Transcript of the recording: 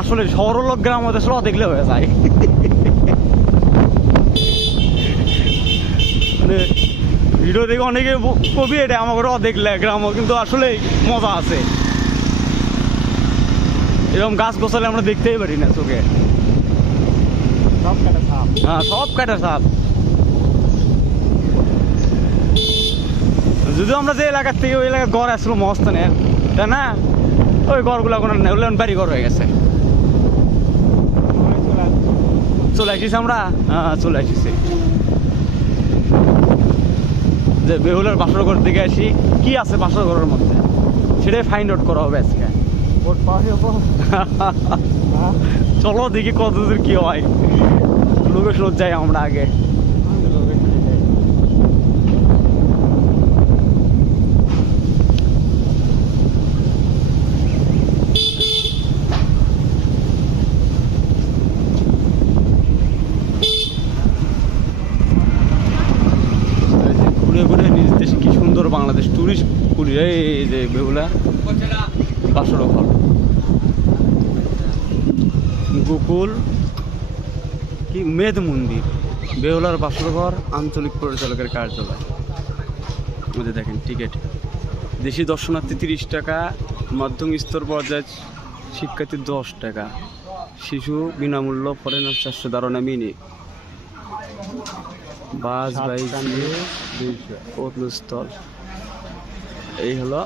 আসলে শহর লোক গ্রাম মধ্যে সব দেখলে হয়ে যায়। মানে ভিডিও দেখে অনেকে কবি এটা আমাকে দেখলে গ্রাম, কিন্তু আসলে মজা আছে। এরকম গাছ গোছালে আমরা দেখতেই পারি না চোখে। হ্যাঁ, সব কাটা সাপ। যদিও আমরা যে এলাকার থেকে ওই এলাকার ঘর আসলো মহস্থানের, তাই না? ওই ঘরগুলো কোনো নেই, ওগুলো বাড়ি ঘর হয়ে গেছে। চলে আসিস আমরা, হ্যাঁ চলে আসিস। যে বেহুলার বাসর ঘর দিকে আসি, কি আছে বাসর ঘরের মধ্যে সেটাই ফাইন্ড আউট করা হবে আজকে। চলো দেখি কতদূর কি হয়। লোকেশন যাই আমরা আগে। ঘুরে ঘুরে নিজ দেশে কি সুন্দর বাংলাদেশ টুরিস্ট করি। এই যে বেহুলা বাসর ঘর, গোকুল কি মেদ মন্দির, বেহুলার বাসর ঘর, আঞ্চলিক পরিচালকের কার্যালয়। মধ্যে দেখেন টিকিট দেশি দর্শনার্থী 30 টাকা, মাধ্যমিক স্তর পর্যায়ে শিক্ষার্থী 10 টাকা, শিশু বিনামূল্য, ফরেনার 400 দারোনা মিনি বাস বাইক স্থল। এই হলো